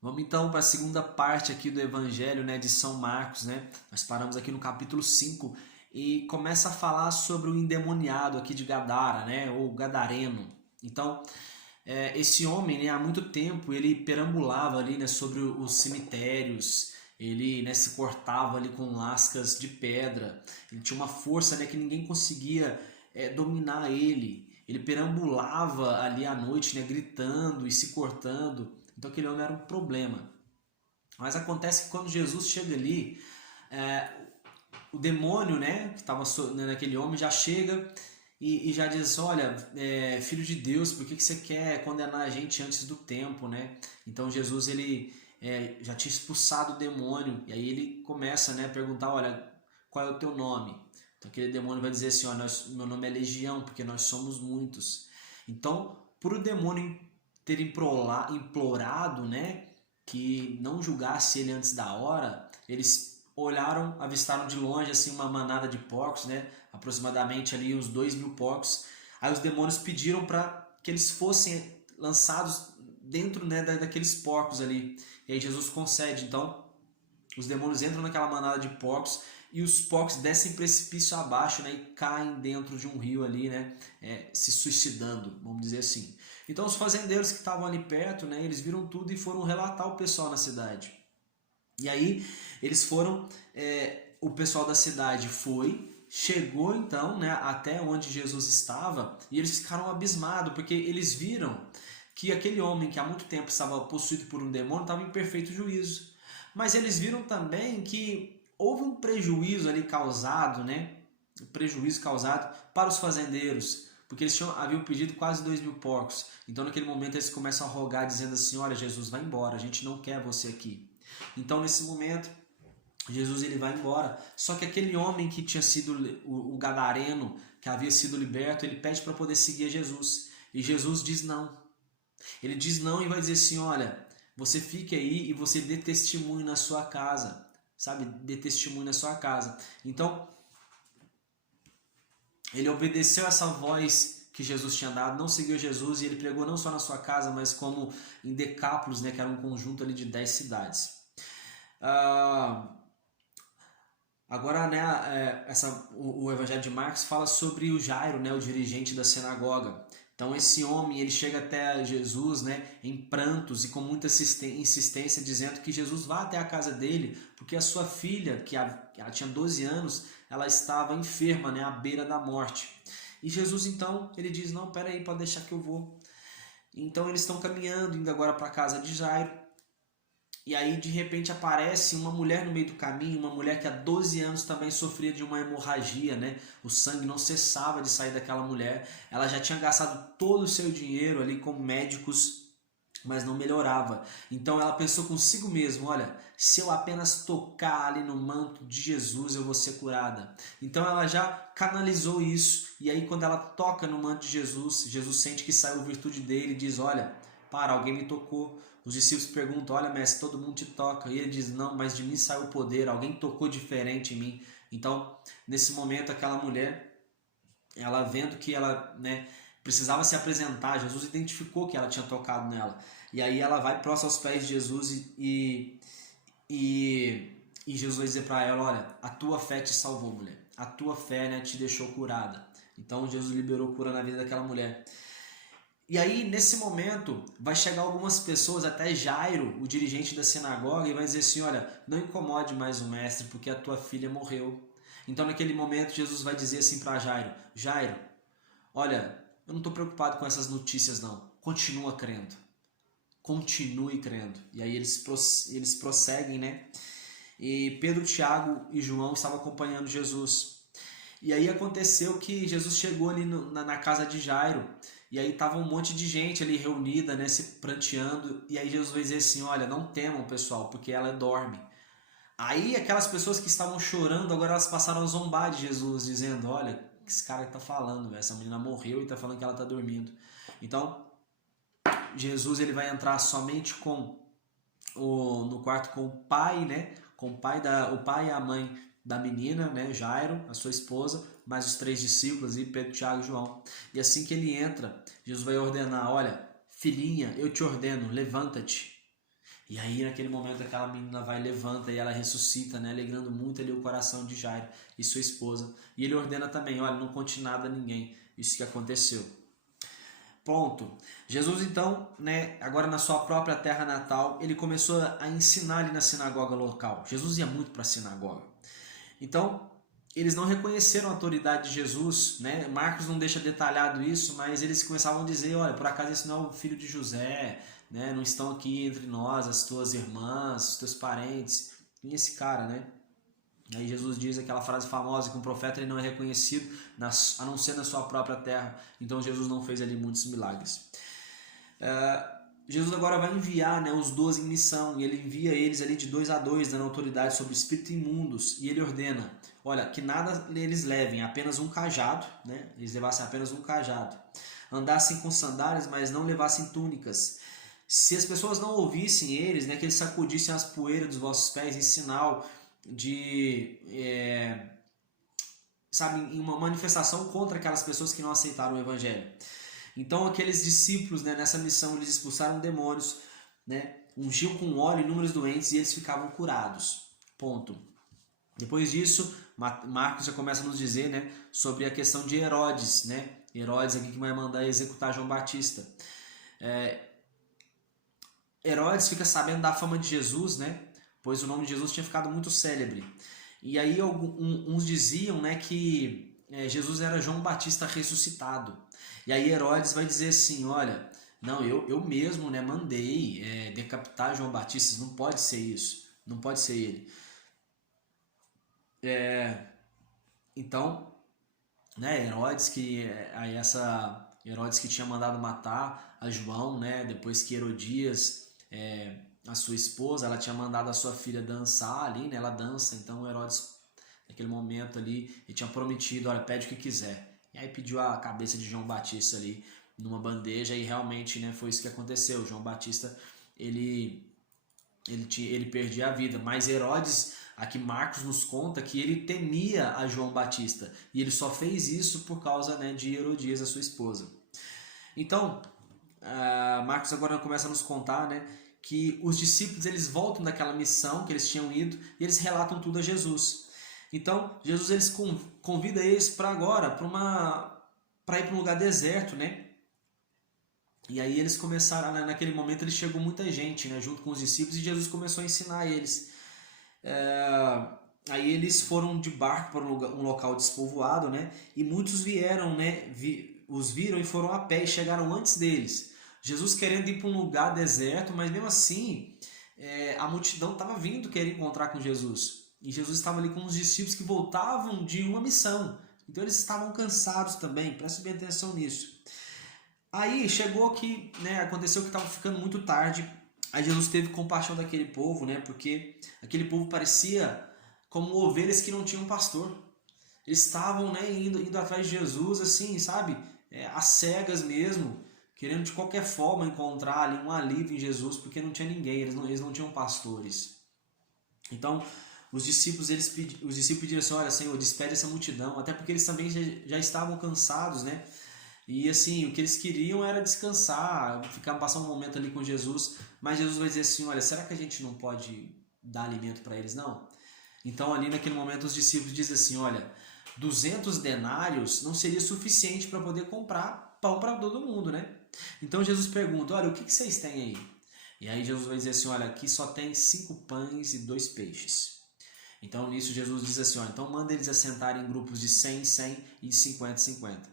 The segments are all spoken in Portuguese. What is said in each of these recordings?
Vamos então para a segunda parte aqui do Evangelho, né, de São Marcos, né? Nós paramos aqui no capítulo 5 e começa a falar sobre o endemoniado aqui de Gadara, né, ou Gadareno. Então, esse homem, né, há muito tempo ele perambulava ali, né, sobre os cemitérios, ele, né, se cortava ali com lascas de pedra, ele tinha uma força, né, que ninguém conseguia dominar ele. Ele perambulava ali à noite, né, gritando e se cortando. Então aquele homem era um problema. Mas acontece que quando Jesus chega ali, é, o demônio, né, que estava naquele homem, já chega e já diz: olha, filho de Deus, por que você quer condenar a gente antes do tempo, né? Então Jesus ele já tinha expulsado o demônio e aí ele começa, né, a perguntar: olha, qual é o teu nome? Então aquele demônio vai dizer assim: ó, meu nome é Legião, porque nós somos muitos. Então, por o demônio ter implorado, né, que não julgasse ele antes da hora, eles olharam, avistaram de longe assim uma manada de porcos, né, aproximadamente ali uns 2.000 porcos. Aí os demônios pediram para que eles fossem lançados dentro, né, daqueles porcos ali. E aí Jesus concede. Então os demônios entram naquela manada de porcos e os porcos descem precipício abaixo, né, e caem dentro de um rio ali, né, se suicidando, vamos dizer assim. Então os fazendeiros que estavam ali perto, né, eles viram tudo e foram relatar o pessoal na cidade. E aí eles foram, o pessoal da cidade chegou então, né, até onde Jesus estava e eles ficaram abismados porque eles viram que aquele homem que há muito tempo estava possuído por um demônio estava em perfeito juízo. Mas eles viram também que houve um prejuízo ali causado, né? Um prejuízo causado para os fazendeiros, porque eles haviam pedido quase 2.000 porcos. Então naquele momento eles começam a rogar dizendo assim: olha, Jesus, vai embora, a gente não quer você aqui. Então nesse momento Jesus ele vai embora. Só que aquele homem que tinha sido o gadareno, que havia sido liberto, ele pede para poder seguir a Jesus. E Jesus diz não. Ele diz não e vai dizer assim: olha, você fique aí e você dê testemunho na sua casa, sabe? Dê testemunho na sua casa. Então, ele obedeceu essa voz que Jesus tinha dado, não seguiu Jesus e ele pregou não só na sua casa, mas como em Decápolis, né, que era um conjunto ali de 10 cidades. Ah, agora, né, o Evangelho de Marcos fala sobre o Jairo, né, o dirigente da sinagoga. Então esse homem ele chega até Jesus, né, em prantos e com muita insistência, dizendo que Jesus vá até a casa dele, porque a sua filha, ela tinha 12 anos, ela estava enferma, né, à beira da morte. E Jesus então ele diz: não, peraí, pode deixar que eu vou. Então eles estão caminhando, indo agora para a casa de Jairo. E aí de repente aparece uma mulher no meio do caminho, uma mulher que há 12 anos também sofria de uma hemorragia, né? O sangue não cessava de sair daquela mulher. Ela já tinha gastado todo o seu dinheiro ali com médicos, mas não melhorava. Então ela pensou consigo mesma: olha, se eu apenas tocar ali no manto de Jesus, eu vou ser curada. Então ela já canalizou isso, e aí quando ela toca no manto de Jesus, Jesus sente que saiu virtude dele e diz: olha, para, alguém me tocou. Os discípulos perguntam: olha, mestre, todo mundo te toca. E ele diz: não, mas de mim saiu o poder, alguém tocou diferente em mim. Então, nesse momento, aquela mulher, ela vendo que ela, né, precisava se apresentar, Jesus identificou que ela tinha tocado nela. E aí ela vai próximo aos pés de Jesus e Jesus vai dizer para ela: olha, a tua fé te salvou, mulher. A tua fé, né, te deixou curada. Então Jesus liberou cura na vida daquela mulher. E aí, nesse momento, vai chegar algumas pessoas, até Jairo, o dirigente da sinagoga, e vai dizer assim: olha, não incomode mais o mestre, porque a tua filha morreu. Então, naquele momento, Jesus vai dizer assim para Jairo: Jairo, olha, eu não estou preocupado com essas notícias, não. Continua crendo. Continue crendo. E aí eles prosseguem, né? E Pedro, Tiago e João estavam acompanhando Jesus. E aí aconteceu que Jesus chegou ali na casa de Jairo, e aí tava um monte de gente ali reunida, né, se pranteando, e aí Jesus vai dizer assim: olha, não temam, pessoal, porque ela dorme. Aí aquelas pessoas que estavam chorando, agora elas passaram a zombar de Jesus, dizendo: olha, o que esse cara tá falando, essa menina morreu e tá falando que ela tá dormindo. Então, Jesus ele vai entrar somente no quarto com o pai, né? Com o pai e a mãe da menina, né? Jairo, a sua esposa, mais os 3 discípulos, e Pedro, Tiago e João. E assim que ele entra, Jesus vai ordenar: olha, filhinha, eu te ordeno, levanta-te. E aí naquele momento aquela menina vai, levanta e ela ressuscita, né, alegrando muito ali o coração de Jairo e sua esposa. E ele ordena também, olha, não conte nada a ninguém, isso que aconteceu. Ponto. Jesus então, né, agora na sua própria terra natal, ele começou a ensinar ali na sinagoga local. Jesus ia muito para a sinagoga. Então, eles não reconheceram a autoridade de Jesus, né? Marcos não deixa detalhado isso, mas eles começavam a dizer, olha, por acaso esse não é o filho de José, né? Não estão aqui entre nós as tuas irmãs, os teus parentes, e esse cara, né? Aí Jesus diz aquela frase famosa que um profeta ele não é reconhecido a não ser na sua própria terra. Então Jesus não fez ali muitos milagres. Jesus agora vai enviar, né, os 12 em missão, e ele envia eles ali de 2 a 2, dando autoridade sobre espíritos imundos, e ele ordena, olha, que nada eles levem, apenas um cajado, né, eles levassem apenas um cajado, andassem com sandálias, mas não levassem túnicas. Se as pessoas não ouvissem eles, né, que eles sacudissem as poeiras dos vossos pés em sinal de, sabe, em uma manifestação contra aquelas pessoas que não aceitaram o evangelho. Então aqueles discípulos, né, nessa missão eles expulsaram demônios, né, ungiam com óleo inúmeros doentes e eles ficavam curados. Ponto. Depois disso, Marcos já começa a nos dizer, né, sobre a questão de Herodes, né? Herodes aqui que vai mandar executar João Batista. Herodes fica sabendo da fama de Jesus, né? Pois o nome de Jesus tinha ficado muito célebre. E aí uns diziam, né, que Jesus era João Batista ressuscitado. E aí Herodes vai dizer assim, olha, não, eu mesmo, né, mandei decapitar João Batista, não pode ser isso, não pode ser ele. Então, né, Herodes que tinha mandado matar a João, né, depois que Herodias, a sua esposa, ela tinha mandado a sua filha dançar ali, né, ela dança, então Herodes, naquele momento ali, ele tinha prometido, olha, pede o que quiser. E aí pediu a cabeça de João Batista ali numa bandeja e realmente, né, foi isso que aconteceu. João Batista, ele perdia a vida, mas Herodes, aqui Marcos nos conta que ele temia a João Batista e ele só fez isso por causa, né, de Herodias, a sua esposa. Então, Marcos agora começa a nos contar, né, que os discípulos eles voltam daquela missão que eles tinham ido e eles relatam tudo a Jesus. Então, Jesus eles convida eles para agora, para ir para um lugar deserto, né? E aí eles começaram, naquele momento ele chegou muita gente, né, junto com os discípulos, e Jesus começou a ensinar eles. Aí eles foram de barco para um local despovoado, né? E muitos vieram, né? Os viram e foram a pé e chegaram antes deles. Jesus querendo ir para um lugar deserto, mas mesmo assim a multidão estava vindo querer encontrar com Jesus. E Jesus estava ali com os discípulos que voltavam de uma missão. Então eles estavam cansados também, preste bem atenção nisso. Aí chegou que, né, aconteceu que estava ficando muito tarde. Aí Jesus teve compaixão daquele povo, né, porque aquele povo parecia como ovelhas que não tinham pastor. Eles estavam, né, indo atrás de Jesus, assim, sabe, às cegas mesmo, querendo de qualquer forma encontrar ali um alívio em Jesus, porque não tinha ninguém, eles não tinham pastores. Então, os discípulos pediram assim, olha, Senhor, despede essa multidão, até porque eles também já estavam cansados, né? E assim, o que eles queriam era descansar, passar um momento ali com Jesus, mas Jesus vai dizer assim, olha, será que a gente não pode dar alimento para eles, não? Então, ali naquele momento, os discípulos dizem assim, olha, 200 denários não seria suficiente para poder comprar pão para todo mundo, né? Então, Jesus pergunta, olha, o que vocês têm aí? E aí Jesus vai dizer assim, olha, aqui só tem 5 pães e 2 peixes. Então nisso Jesus diz assim, então manda eles assentarem em grupos de 100, 100 e de 50, 50.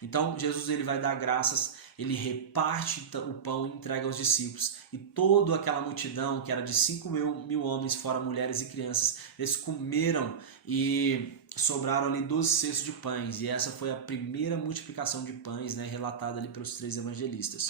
Então Jesus ele vai dar graças, ele reparte o pão e entrega aos discípulos. E toda aquela multidão, que era de 5.000 homens, fora mulheres e crianças, eles comeram e sobraram ali 12 cestos de pães. E essa foi a primeira multiplicação de pães, né, relatada ali pelos 3 evangelistas.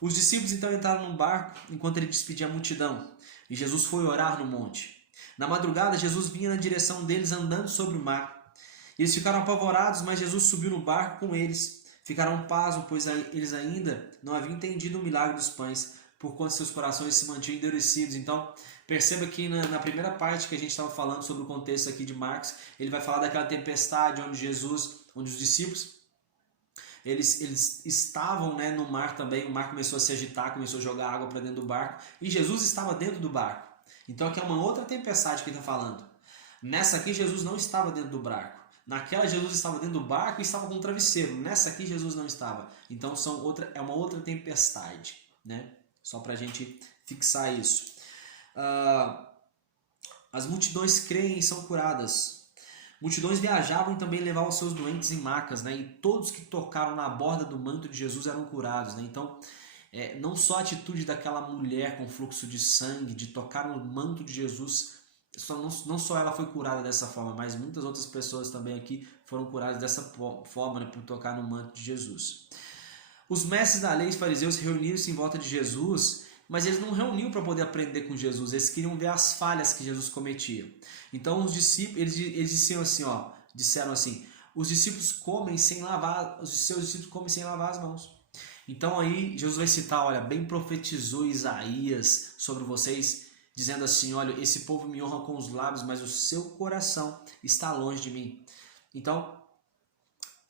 Os discípulos então entraram num barco enquanto ele despedia a multidão. E Jesus foi orar no monte. Na madrugada, Jesus vinha na direção deles andando sobre o mar. Eles ficaram apavorados, mas Jesus subiu no barco com eles. Ficaram pasmos, pois eles ainda não haviam entendido o milagre dos pães, porquanto seus corações se mantinham endurecidos. Então, perceba que na primeira parte que a gente estava falando sobre o contexto aqui de Marcos, ele vai falar daquela tempestade onde os discípulos eles estavam, né, no mar também, o mar começou a se agitar, começou a jogar água para dentro do barco, e Jesus estava dentro do barco. Então aqui é uma outra tempestade que ele está falando. Nessa aqui Jesus não estava dentro do barco. Naquela Jesus estava dentro do barco e estava com um travesseiro. Nessa aqui Jesus não estava. Então é uma outra tempestade, né? Só para a gente fixar isso. As multidões creem e são curadas. Multidões viajavam e também levavam seus doentes em macas, né? E todos que tocaram na borda do manto de Jesus eram curados, né? Então, não só a atitude daquela mulher com fluxo de sangue, de tocar no manto de Jesus, não só ela foi curada dessa forma, mas muitas outras pessoas também aqui foram curadas dessa forma, né? Por tocar no manto de Jesus. Os mestres da lei e os fariseus reuniram-se em volta de Jesus, mas eles não reuniam para poder aprender com Jesus, eles queriam ver as falhas que Jesus cometia. Então os discípulos, eles disseram assim, os seus discípulos comem sem lavar as mãos. Então aí Jesus vai citar, olha, bem profetizou Isaías sobre vocês, dizendo assim, olha, esse povo me honra com os lábios, mas o seu coração está longe de mim. Então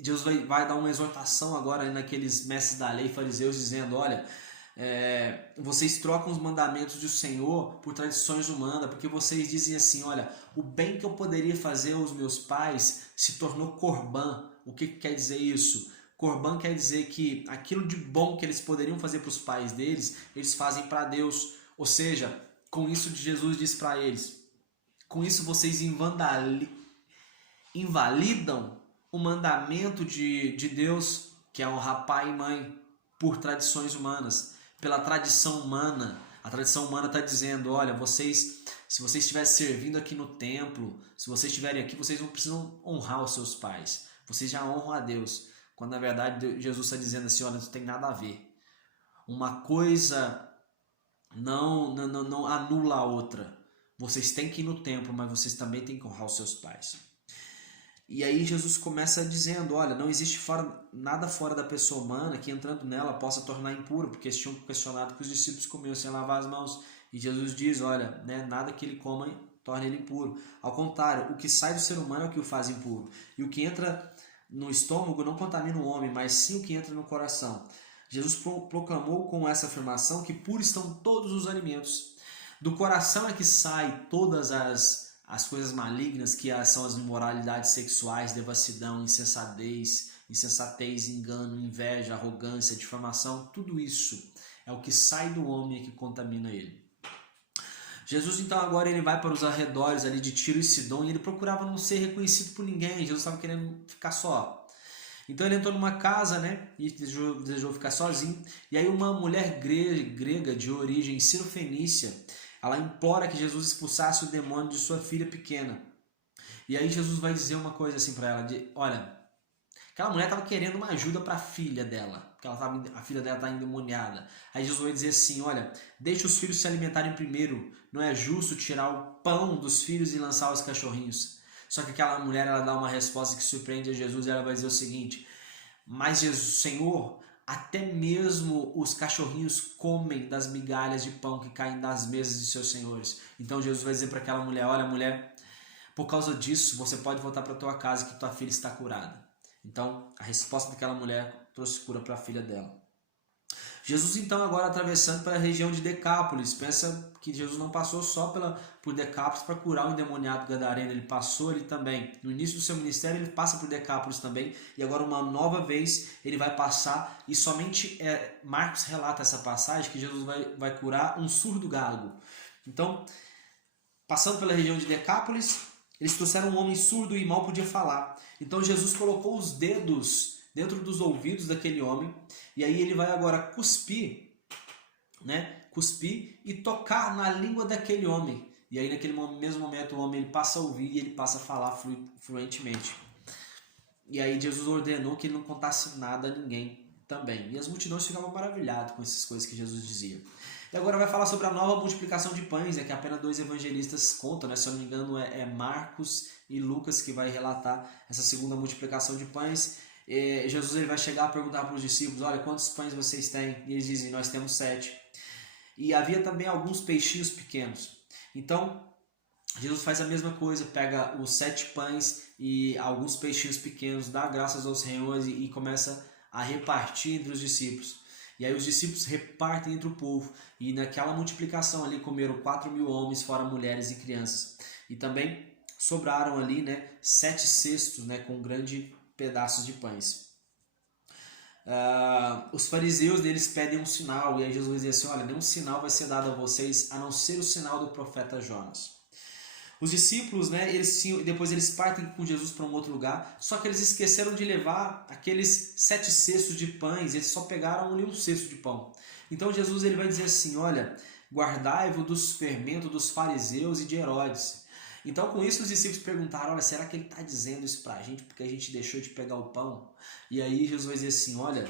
Jesus vai dar uma exortação agora naqueles mestres da lei, fariseus, dizendo, olha, vocês trocam os mandamentos do Senhor por tradições humanas, porque vocês dizem assim, olha, o bem que eu poderia fazer aos meus pais se tornou corban. O que quer dizer isso? Corban quer dizer que aquilo de bom que eles poderiam fazer para os pais deles, eles fazem para Deus. Ou seja, com isso Jesus diz para eles, com isso vocês invalidam o mandamento de Deus, que é honrar pai e mãe, por tradições humanas, pela tradição humana. A tradição humana está dizendo, olha, se vocês estivessem servindo aqui no templo, se vocês estiverem aqui, vocês não precisam honrar os seus pais, vocês já honram a Deus. Quando na verdade Jesus está dizendo assim, olha, não tem nada a ver. Uma coisa não anula a outra. Vocês têm que ir no templo, mas vocês também têm que honrar os seus pais. E aí Jesus começa dizendo, olha, não existe nada fora da pessoa humana que entrando nela possa tornar impuro, porque eles tinham questionado que os discípulos comiam sem lavar as mãos. E Jesus diz, olha, né, nada que ele coma torna ele impuro. Ao contrário, o que sai do ser humano é o que o faz impuro. E o que entra no estômago não contamina o homem, mas sim o que entra no coração. Jesus proclamou com essa afirmação que puros estão todos os alimentos. Do coração é que sai todas as coisas malignas, que são as imoralidades sexuais, devassidão, insensatez, engano, inveja, arrogância, difamação, tudo isso é o que sai do homem e que contamina ele. Jesus então agora ele vai para os arredores ali de Tiro e Sidom e ele procurava não ser reconhecido por ninguém, Jesus estava querendo ficar só. Então ele entrou numa casa, né, e desejou ficar sozinho, e aí uma mulher grega de origem cirofenícia, ela implora que Jesus expulsasse o demônio de sua filha pequena. E aí Jesus vai dizer uma coisa assim para ela, olha, aquela mulher estava querendo uma ajuda para a filha dela, porque a filha dela está endemoniada. Aí Jesus vai dizer assim, olha, deixe os filhos se alimentarem primeiro, não é justo tirar o pão dos filhos e lançar aos cachorrinhos. Só que aquela mulher, ela dá uma resposta que surpreende a Jesus e ela vai dizer o seguinte, mas Jesus, Senhor, até mesmo os cachorrinhos comem das migalhas de pão que caem das mesas de seus senhores. Então Jesus vai dizer para aquela mulher, olha mulher, por causa disso você pode voltar para tua casa que tua filha está curada. Então a resposta daquela mulher trouxe cura para a filha dela. Jesus então agora atravessando para a região de Decápolis, pensa que Jesus não passou só por Decápolis para curar o endemoniado gadareno, ele passou ali também, no início do seu ministério ele passa por Decápolis também, e agora uma nova vez ele vai passar, e somente Marcos relata essa passagem, que Jesus vai curar um surdo gago. Então, passando pela região de Decápolis, eles trouxeram um homem surdo e mal podia falar, então Jesus colocou os dedos dentro dos ouvidos daquele homem, e aí ele vai agora cuspir e tocar na língua daquele homem. E aí naquele mesmo momento o homem ele passa a ouvir e ele passa a falar fluentemente. E aí Jesus ordenou que ele não contasse nada a ninguém também. E as multidões ficavam maravilhadas com essas coisas que Jesus dizia. E agora vai falar sobre a nova multiplicação de pães, que apenas 2 evangelistas contam, se eu não me engano é Marcos e Lucas que vai relatar essa segunda multiplicação de pães. Jesus ele vai chegar a perguntar para os discípulos, olha, quantos pães vocês têm? E eles dizem, nós temos 7. E havia também alguns peixinhos pequenos. Então, Jesus faz a mesma coisa, pega os 7 pães e alguns peixinhos pequenos, dá graças ao Senhor e começa a repartir entre os discípulos. E aí os discípulos repartem entre o povo. E naquela multiplicação ali comeram 4.000 homens, fora mulheres e crianças. E também sobraram ali, né, 7 cestos, né, com grandes pedaços de pães. Os fariseus eles pedem um sinal. E aí Jesus diz assim, olha, nenhum sinal vai ser dado a vocês, a não ser o sinal do profeta Jonas. Os discípulos, né, depois eles partem com Jesus para um outro lugar, só que eles esqueceram de levar aqueles 7 cestos de pães, eles só pegaram ali um cesto de pão. Então Jesus ele vai dizer assim, olha, guardai-vos dos fermentos dos fariseus e de Herodes. Então com isso os discípulos perguntaram, olha, será que ele está dizendo isso para a gente porque a gente deixou de pegar o pão? E aí Jesus vai dizer assim, olha,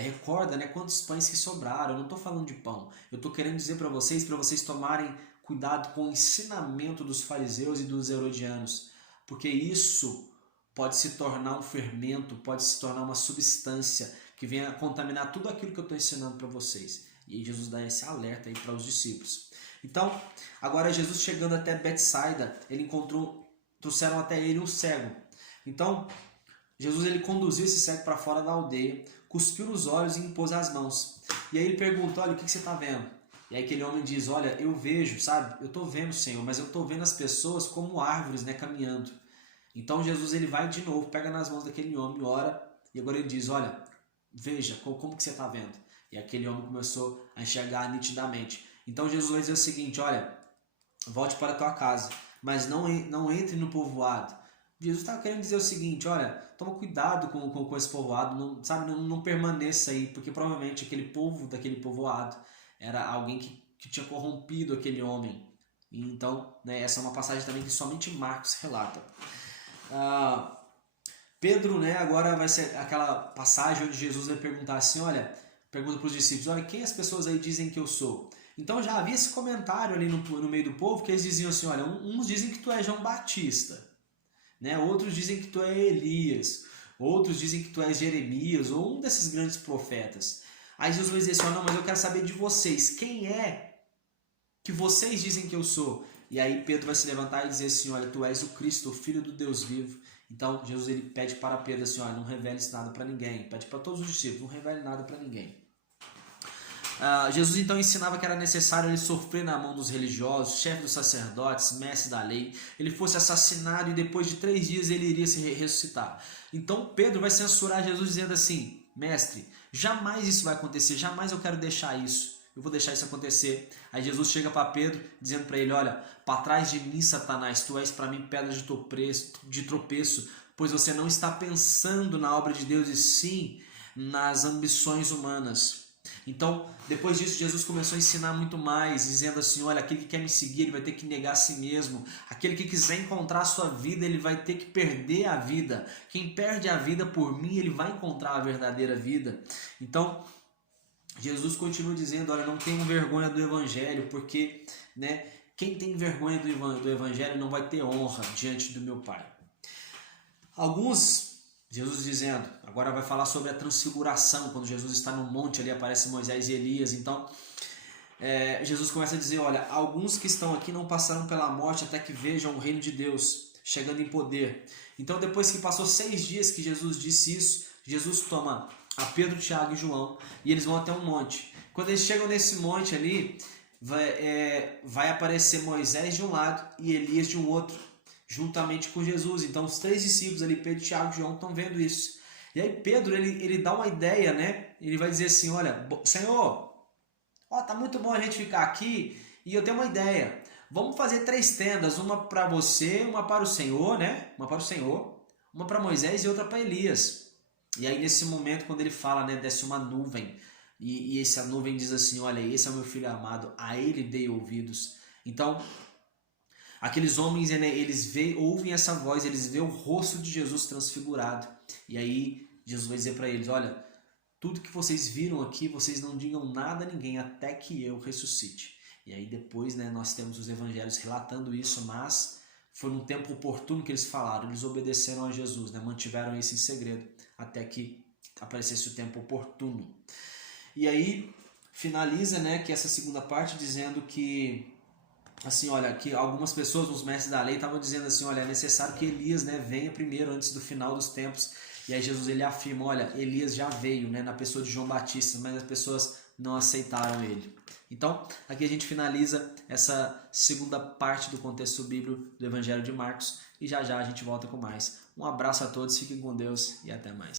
recorda, né, quantos pães que sobraram, eu não estou falando de pão, eu estou querendo dizer para vocês tomarem cuidado com o ensinamento dos fariseus e dos herodianos, porque isso pode se tornar um fermento, pode se tornar uma substância que venha contaminar tudo aquilo que eu estou ensinando para vocês. E aí Jesus dá esse alerta aí para os discípulos. Então, agora Jesus chegando até Betsaida, trouxeram até ele um cego. Então, Jesus ele conduziu esse cego para fora da aldeia, cuspiu nos olhos e impôs as mãos. E aí ele pergunta, olha, o que você está vendo? E aí aquele homem diz, olha, eu vejo, sabe? Eu estou vendo, Senhor, mas eu estou vendo as pessoas como árvores, né, caminhando. Então Jesus ele vai de novo, pega nas mãos daquele homem, ora, e agora ele diz, olha, veja, como que você está vendo? E aquele homem começou a enxergar nitidamente. Então Jesus vai dizer o seguinte, olha, volte para a tua casa, mas não entre no povoado. Jesus está querendo dizer o seguinte, olha, toma cuidado com esse povoado, não permaneça aí, porque provavelmente aquele povo daquele povoado era alguém que tinha corrompido aquele homem. Então, né, essa é uma passagem também que somente Marcos relata. Pedro, né, agora vai ser aquela passagem onde Jesus vai perguntar assim, olha, pergunta para os discípulos, olha, quem as pessoas aí dizem que eu sou? Então já havia esse comentário ali no meio do povo, que eles diziam assim, olha, uns dizem que tu é João Batista, né, outros dizem que tu é Elias, outros dizem que tu és Jeremias, ou um desses grandes profetas. Aí Jesus vai dizer assim, não, mas eu quero saber de vocês, quem é que vocês dizem que eu sou? E aí Pedro vai se levantar e dizer assim, olha, tu és o Cristo, o Filho do Deus vivo. Então Jesus ele pede para Pedro assim, olha, não revele nada para ninguém, pede para todos os discípulos, não revele nada para ninguém. Jesus então ensinava que era necessário ele sofrer na mão dos religiosos, chefe dos sacerdotes, mestre da lei, ele fosse assassinado e depois de 3 dias ele iria se ressuscitar. Então Pedro vai censurar Jesus dizendo assim, mestre, jamais isso vai acontecer, jamais eu quero deixar isso, eu vou deixar isso acontecer. Aí Jesus chega para Pedro dizendo para ele, olha, para trás de mim, Satanás, tu és para mim pedra de tropeço, pois você não está pensando na obra de Deus e sim nas ambições humanas. Então, depois disso, Jesus começou a ensinar muito mais, dizendo assim, olha, aquele que quer me seguir, ele vai ter que negar a si mesmo. Aquele que quiser encontrar a sua vida, ele vai ter que perder a vida. Quem perde a vida por mim, ele vai encontrar a verdadeira vida. Então, Jesus continua dizendo, olha, não tenham vergonha do Evangelho, porque, né, quem tem vergonha do Evangelho não vai ter honra diante do meu Pai. Jesus dizendo, agora vai falar sobre a transfiguração, quando Jesus está no monte ali, aparece Moisés e Elias, então Jesus começa a dizer, olha, alguns que estão aqui não passarão pela morte até que vejam o reino de Deus chegando em poder. Então depois que passou 6 dias que Jesus disse isso, Jesus toma a Pedro, Tiago e João e eles vão até um monte. Quando eles chegam nesse monte ali, vai aparecer Moisés de um lado e Elias de um outro, juntamente com Jesus. Então os 3 discípulos ali, Pedro, Tiago e João, estão vendo isso. E aí Pedro, ele dá uma ideia, né? Ele vai dizer assim, olha, Senhor, tá muito bom a gente ficar aqui e eu tenho uma ideia. Vamos fazer 3 tendas, uma para você, uma para o Senhor, né? Uma para o Senhor, uma para Moisés e outra para Elias. E aí nesse momento, quando ele fala, né, desce uma nuvem e essa nuvem diz assim, olha, esse é o meu filho amado, a ele dei ouvidos. Então, aqueles homens, né, eles ouvem essa voz, eles veem o rosto de Jesus transfigurado. E aí Jesus vai dizer para eles, olha, tudo que vocês viram aqui, vocês não digam nada a ninguém até que eu ressuscite. E aí depois, né, nós temos os evangelhos relatando isso, mas foi num tempo oportuno que eles falaram, eles obedeceram a Jesus, né, mantiveram isso em segredo até que aparecesse o tempo oportuno. E aí finaliza, né, que essa segunda parte dizendo que assim, olha, que algumas pessoas, os mestres da lei, estavam dizendo assim, olha, é necessário que Elias, né, venha primeiro, antes do final dos tempos. E aí Jesus ele afirma, olha, Elias já veio, né, na pessoa de João Batista, mas as pessoas não aceitaram ele. Então, aqui a gente finaliza essa segunda parte do contexto bíblico do Evangelho de Marcos e já já a gente volta com mais. Um abraço a todos, fiquem com Deus e até mais.